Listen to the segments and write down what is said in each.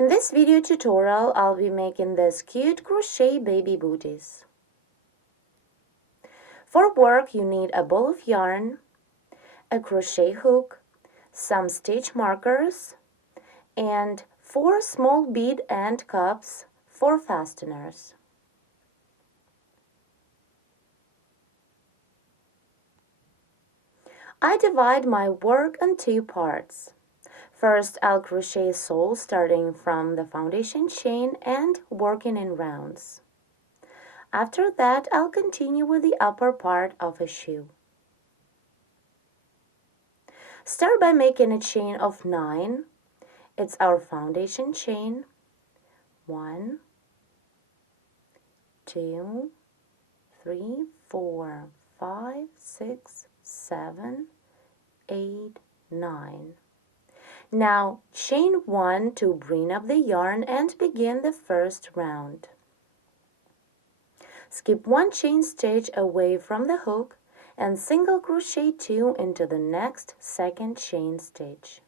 In this video tutorial, I'll be making this cute crochet baby booties. For work, you need a ball of yarn, a crochet hook, some stitch markers, and 4 small bead end cups for fasteners. I divide my work in 2 parts. First, I'll crochet a sole starting from the foundation chain and working in rounds. After that, I'll continue with the upper part of a shoe. Start by making a chain of 9. It's our foundation chain. 1, 2, 3, 4, 5, 6, 7, 8, 9. Now chain 1 to bring up the yarn and begin the first round. Skip 1 chain stitch away from the hook and single crochet 2 into the next second chain stitch.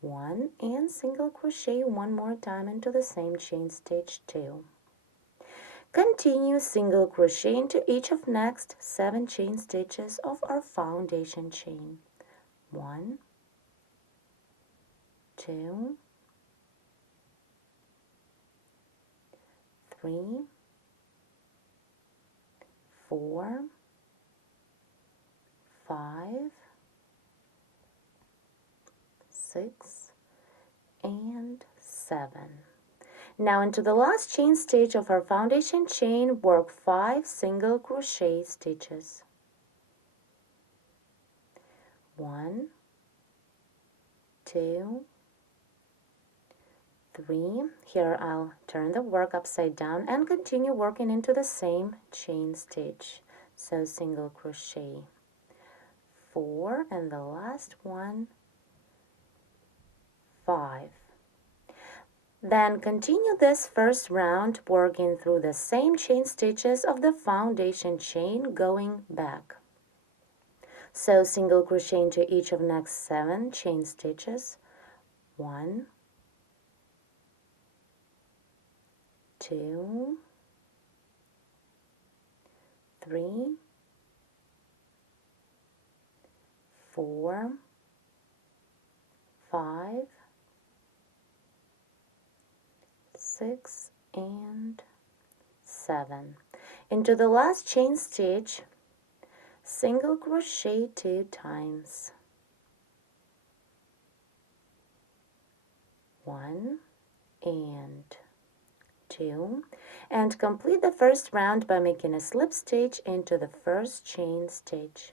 1 and single crochet 1 more time into the same chain stitch 2. Continue single crochet into each of next 7 chain stitches of our foundation chain. 1, 2, 3, 4, 5, 6, and 7. Now into the last chain stitch of our foundation chain, work 5 single crochet stitches. 1, 2, 3. Here I'll turn the work upside down and continue working into the same chain stitch. So single crochet 4 and the last one 5. Then continue this first round working through the same chain stitches of the foundation chain going back. So single crochet into each of next 7 chain stitches. 1, 2, 3, 4, 5, 6, and 7. Into the last chain stitch, single crochet 2 times. 1 and 2, and complete the first round by making a slip stitch into the first chain stitch.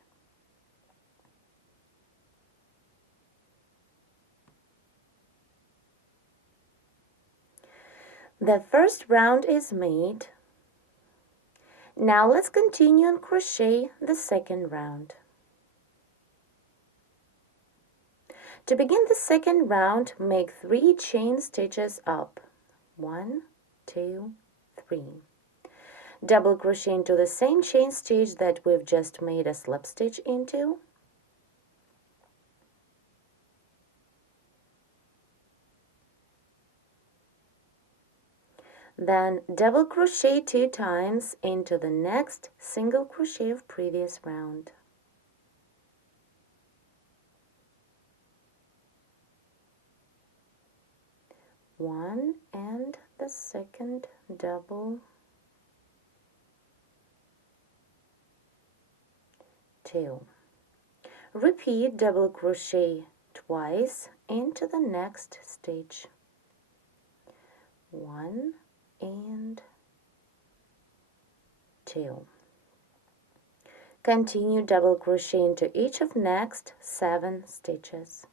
The first round is made. Now let's continue and crochet the second round. To begin the second round, make 3 chain stitches up. 1, 2, 3. Double crochet into the same chain stitch that we've just made a slip stitch into. Then double crochet 2 times into the next single crochet of previous round. One and the second double, 2. Repeat double crochet twice into the next stitch. 1 and 2. Continue double crochet into each of next 7 stitches.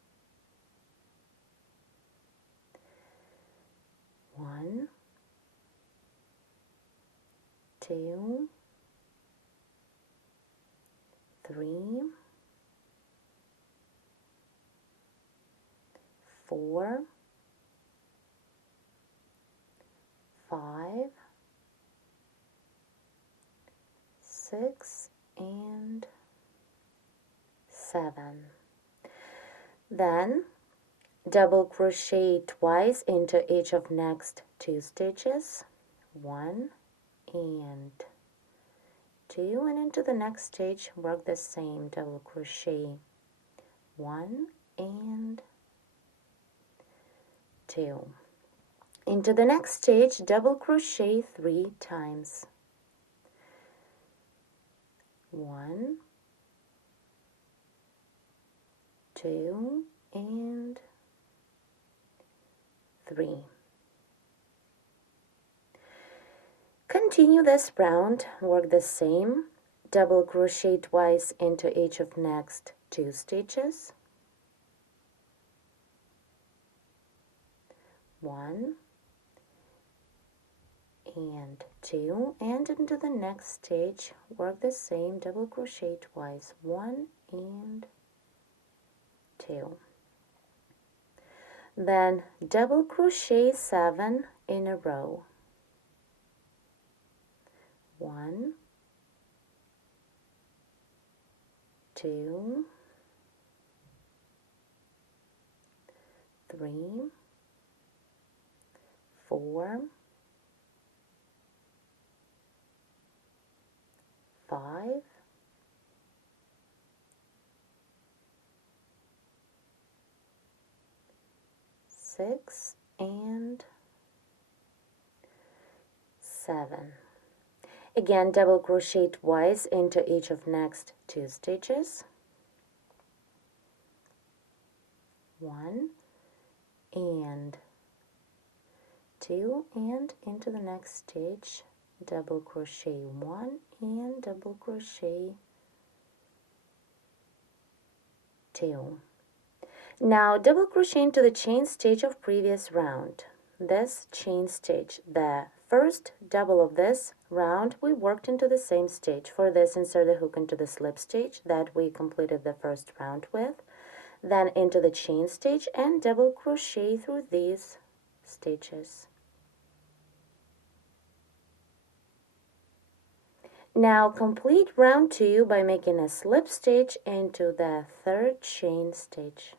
1, 2, 3, 4, 5, 6, and 7. Then double crochet twice into each of next 2 stitches, 1 and 2, and into the next stitch work the same, double crochet 1 and 2. Into the next stitch, double crochet 3 times, 1, 2 and 3. Continue this round, work the same, double crochet twice into each of next 2 stitches, 1 and 2, and into the next stitch work the same, double crochet twice, 1 and 2. Then double crochet 7 in a row, 1, 2, 3, 4, 5, 6 and 7. Again, double crochet twice into each of next 2 stitches, 1 and 2, and into the next stitch double crochet 1 and double crochet 2. Now double crochet into the chain stitch of previous round. This chain stitch, the first double of this round, we worked into the same stitch. For this, insert the hook into the slip stitch that we completed the first round with, then into the chain stitch and double crochet through these stitches. Now complete round 2 by making a slip stitch into the third chain stitch.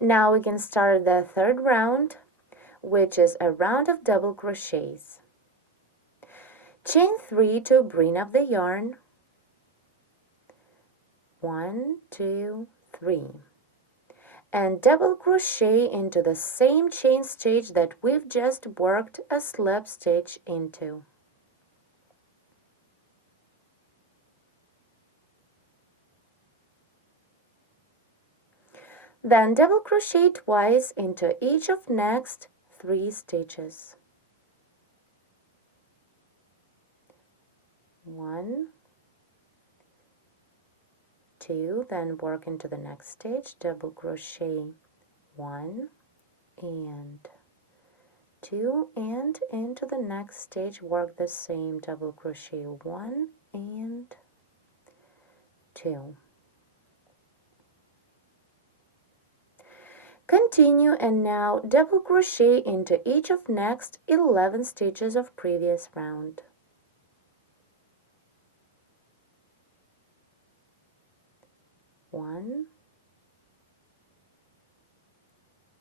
Now we can start the third round, which is a round of double crochets. Chain 3 to bring up the yarn. 1, 2, 3. And double crochet into the same chain stitch that we've just worked a slip stitch into. Then double crochet twice into each of next 3 stitches. 1, 2, then work into the next stitch, double crochet 1 and 2, and into the next stitch work the same, double crochet 1 and 2. Continue, and now double crochet into each of next 11 stitches of previous round. 1,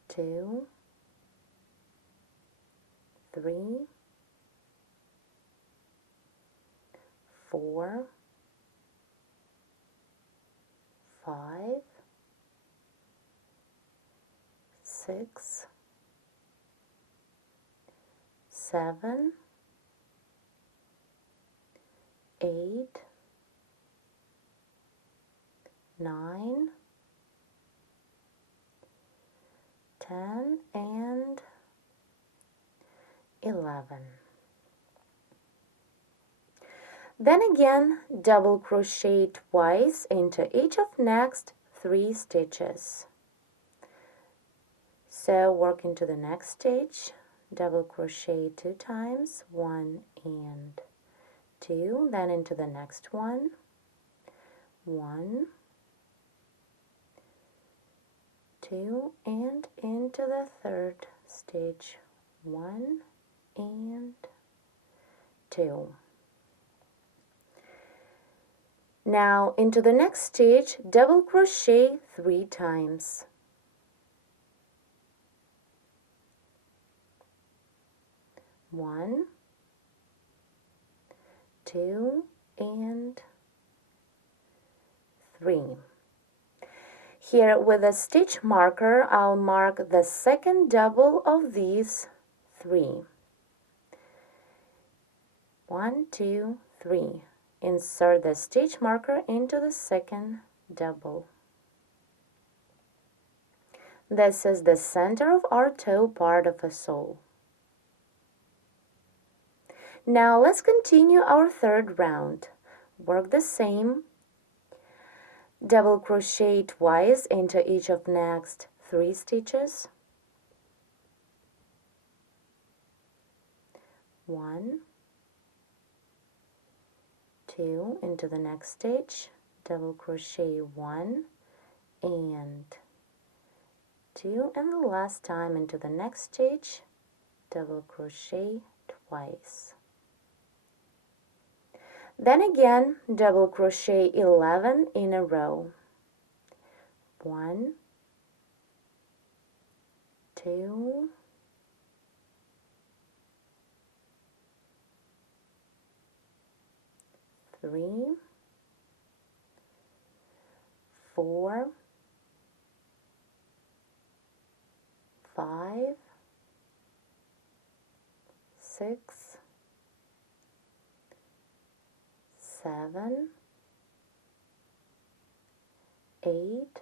2, 3, 4, 5, 6, 7, 8, 9, 10, and 11. Then again, double crochet twice into each of next 3 stitches. So work into the next stitch, double crochet 2 times, 1 and 2, then into the next one, 1, 2, and into the third stitch, 1 and 2. Now into the next stitch, double crochet 3 times. 1, 2, and 3. Here with a stitch marker, I'll mark the second double of these 3. 1, 2, 3. Insert the stitch marker into the second double. This is the center of our toe part of a sole. Now let's continue our third round. Work the same. Double crochet twice into each of next 3 stitches. 1, 2, into the next stitch, double crochet 1 and 2, and the last time into the next stitch, double crochet twice. Then again, double crochet 11 in a row. 1, 2, 3, 4, 5, 6, 7, 8,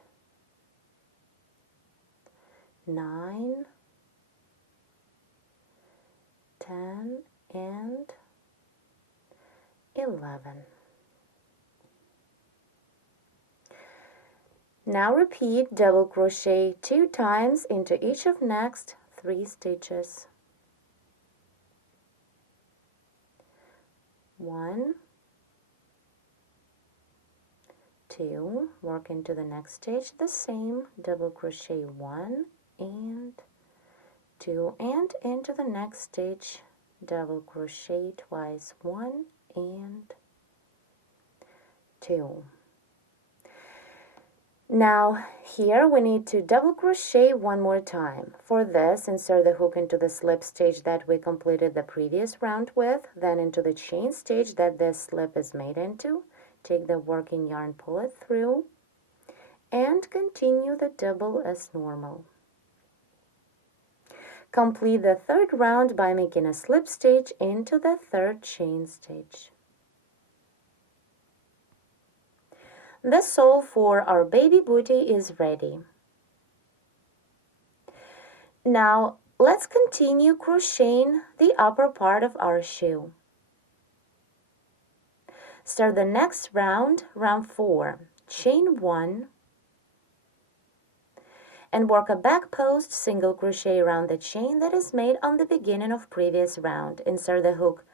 9, 10, and 11. Now repeat double crochet 2 times into each of next 3 stitches. 1, 2, work into the next stitch the same, double crochet 1 and 2, and into the next stitch, double crochet twice, 1 and 2. Now here we need to double crochet 1 more time. For this, insert the hook into the slip stitch that we completed the previous round with, then into the chain stitch that this slip is made into. Take the working yarn, pull it through, and continue the double as normal. Complete the third round by making a slip stitch into the third chain stitch. The sole for our baby booty is ready. Now let's continue crocheting the upper part of our shoe. Start the next round, round 4, chain 1, and work a back post single crochet around the chain that is made on the beginning of previous round. Insert the hook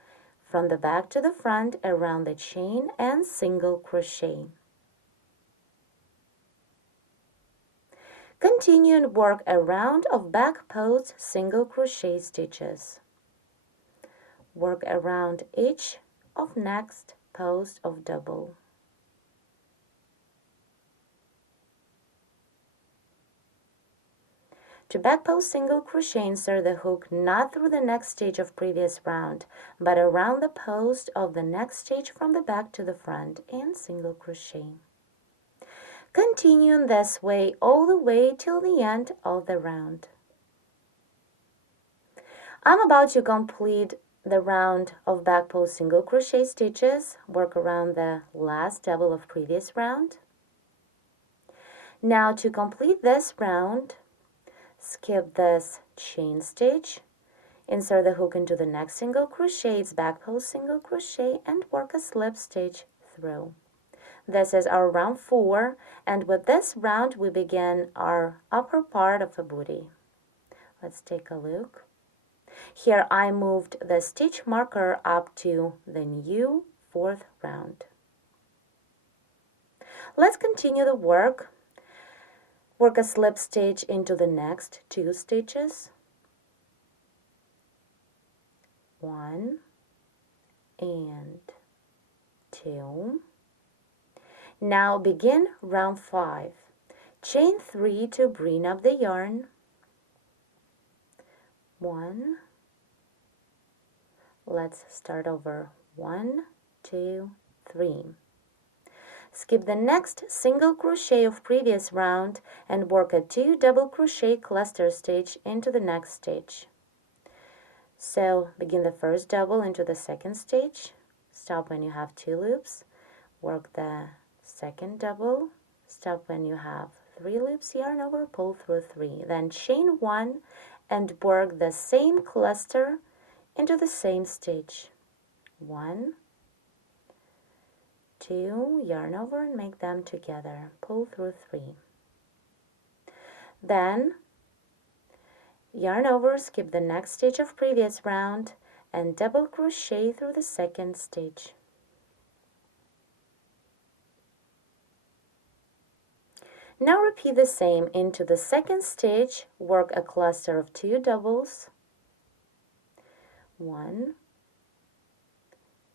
from the back to the front around the chain and single crochet. Continue and work a round of back post single crochet stitches. Work around each of next post of double. To back post single crochet, insert the hook not through the next stitch of previous round, but around the post of the next stitch from the back to the front and single crochet. Continue in this way all the way till the end of the round. I'm about to complete the round of back post single crochet stitches. Work around the last double of previous round. Now to complete this round, skip this chain stitch, insert the hook into the next single crochet, it's back post single crochet, and work a slip stitch through. This is our round 4, and with this round we begin our upper part of a booty. Let's take a look. Here I moved the stitch marker up to the new 4th round. Let's continue the work. Work a slip stitch into the next 2 stitches. 1 and 2. Now begin round 5. Chain 3 to bring up the yarn. 1. Let's start over. 1, 2, 3. Skip the next single crochet of previous round and work a 2 double crochet cluster stitch into the next stitch. So begin the first double into the second stitch, stop when you have 2 loops, work the second double, stop when you have 3 loops, yarn over, pull through 3, then chain 1 and work the same cluster into the same stitch. 1, 2, yarn over and make them together, pull through 3. Then yarn over, skip the next stitch of previous round and double crochet through the second stitch. Now repeat the same into the second stitch, work a cluster of 2 doubles, 1,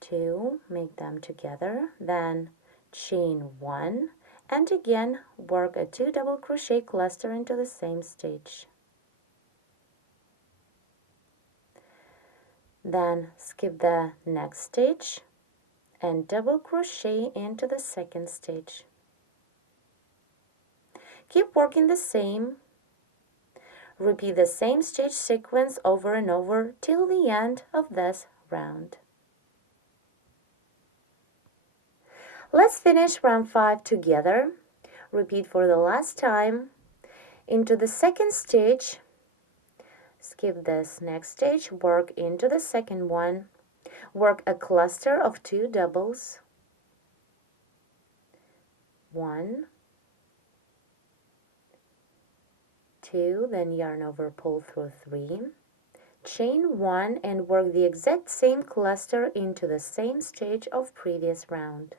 2, make them together, then chain 1 and again work a 2 double crochet cluster into the same stitch. Then skip the next stitch and double crochet into the second stitch. Keep working the same. Repeat the same stitch sequence over and over till the end of this round. Let's finish round 5 together. Repeat for the last time. Into the second stitch, skip this next stitch, work into the second one, work a cluster of 2 doubles, 1, 2, then yarn over, pull through 3, chain 1 and work the exact same cluster into the same stitch of previous round.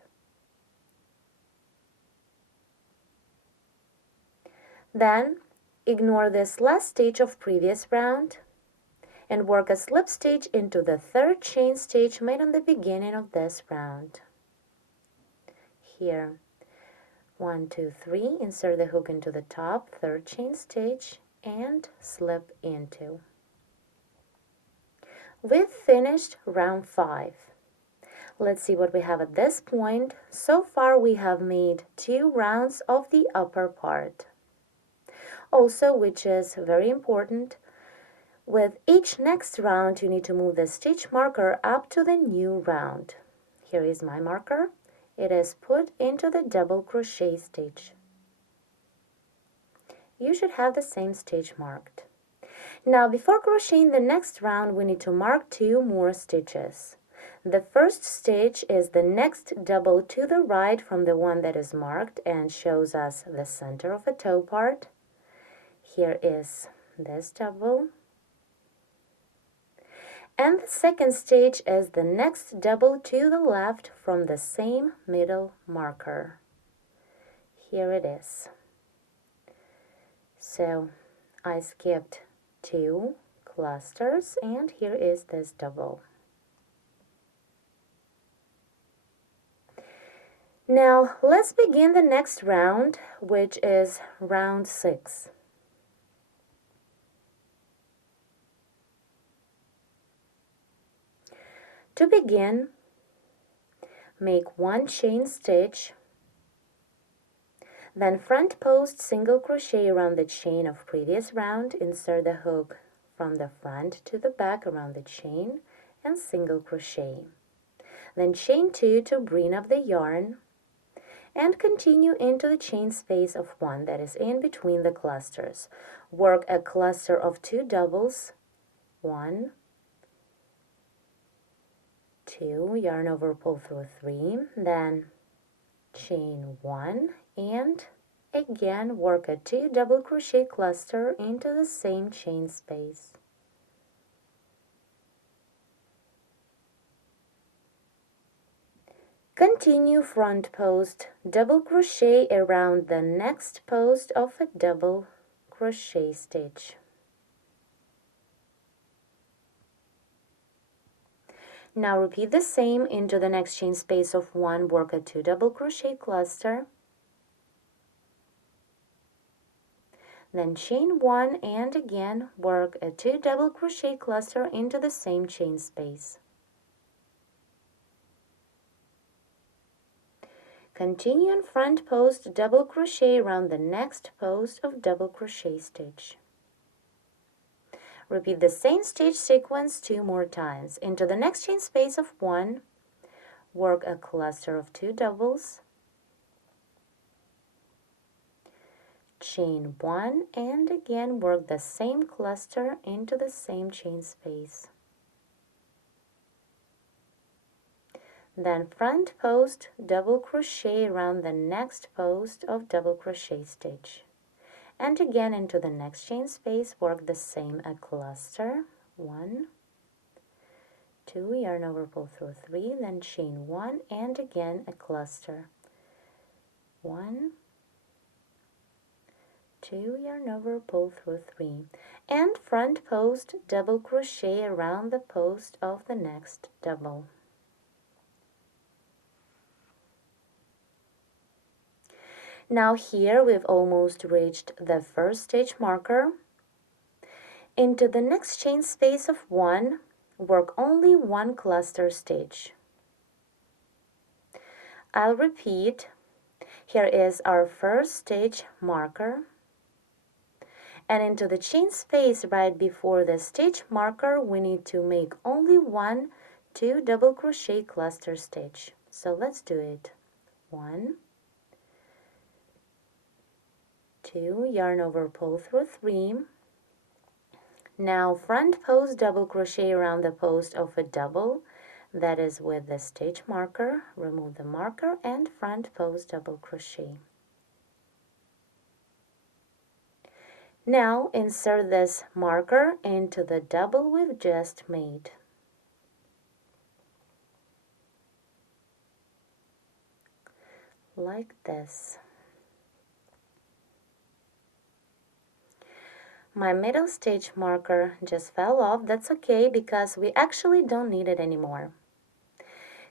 Then ignore this last stitch of previous round and work a slip stitch into the third chain stitch made on the beginning of this round. Here, 1, 2, 3, insert the hook into the top, third chain stitch, and slip into. We've finished round 5. Let's see what we have at this point. So far we have made 2 rounds of the upper part. Also, which is very important, with each next round you need to move the stitch marker up to the new round. Here is my marker. It is put into the double crochet stitch. You should have the same stitch marked. Now before crocheting the next round we need to mark 2 more stitches. The first stitch is the next double to the right from the one that is marked and shows us the center of a toe part. Here is this double. And the second stitch is the next double to the left from the same middle marker. Here it is. So I skipped 2 clusters and here is this double. Now let's begin the next round, which is round 6. To begin, make 1 chain stitch, then front post single crochet around the chain of previous round, insert the hook from the front to the back around the chain and single crochet. Then chain 2 to bring up the yarn and continue into the chain space of 1 that is in between the clusters. Work a cluster of 2 doubles, 1, 2, yarn over, pull through 3, then chain 1 and again work a 2 double crochet cluster into the same chain space. Continue front post double crochet around the next post of a double crochet stitch. Now repeat the same into the next chain space of 1, work a 2 double crochet cluster, then chain 1 and again work a 2 double crochet cluster into the same chain space. Continue in front post double crochet around the next post of double crochet stitch. Repeat the same stitch sequence 2 more times. Into the next chain space of 1, work a cluster of 2 doubles, chain 1 and again work the same cluster into the same chain space. Then front post double crochet around the next post of double crochet stitch, and again into the next chain space work the same a cluster, 1, 2, yarn over, pull through 3, then chain 1 and again a cluster, 1, 2, yarn over, pull through 3, and front post double crochet around the post of the next double. Now here we've almost reached the first stitch marker. Into the next chain space of 1, work only 1 cluster stitch. I'll repeat. Here is our first stitch marker, and into the chain space right before the stitch marker we need to make only 1 2 double crochet cluster stitch. So let's do it. 1, 2, yarn over, pull through 3. Now front post double crochet around the post of a double, that is with the stitch marker, remove the marker and front post double crochet. Now insert this marker into the double we've just made. Like this. My middle stitch marker just fell off. That's okay because we actually don't need it anymore.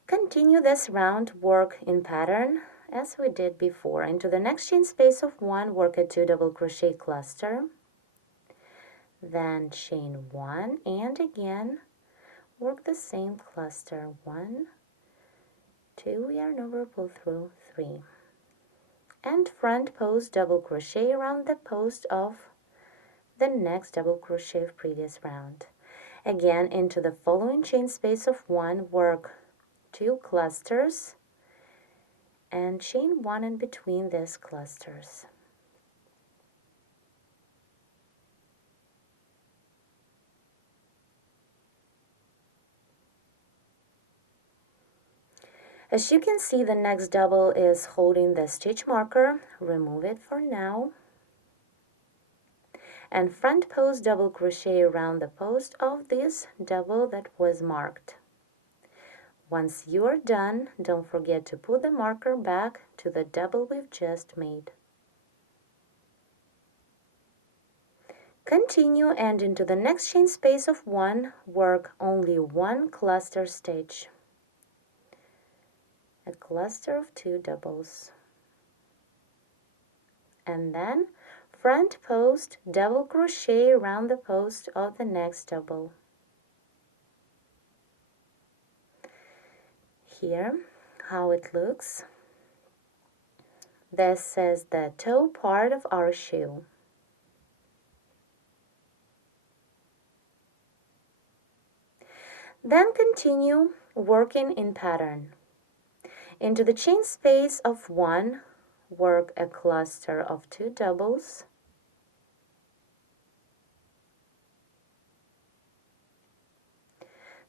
Continue this round work in pattern as we did before. Into the next chain space of 1, work a 2 double crochet cluster, then chain 1 and again work the same cluster, 1, 2, yarn over, pull through 3, and front post double crochet around the post of the next double crochet of previous round. Again, into the following chain space of 1, work 2 clusters and chain 1 in between these clusters. As you can see, the next double is holding the stitch marker. Remove it for now. And front post double crochet around the post of this double that was marked. Once you are done, don't forget to put the marker back to the double we've just made. Continue and into the next chain space of 1, work only 1 cluster stitch. A cluster of 2 doubles. And then front post double crochet around the post of the next double. Here how it looks. This is the toe part of our shoe. Then continue working in pattern. Into the chain space of 1, work a cluster of 2 doubles,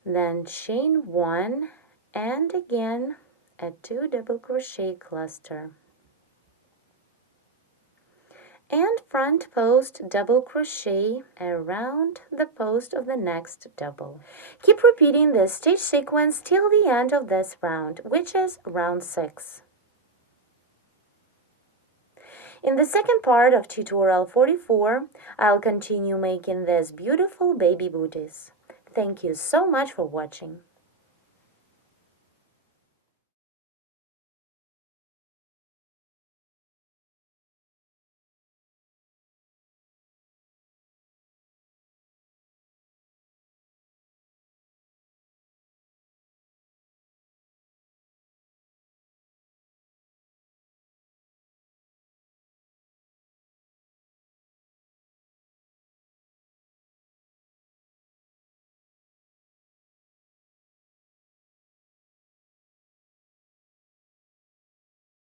then chain 1 and again a 2 double crochet cluster, and front post double crochet around the post of the next double. Keep repeating this stitch sequence till the end of this round, which is round 6. In the second part of tutorial 44, I'll continue making these beautiful baby booties. Thank you so much for watching.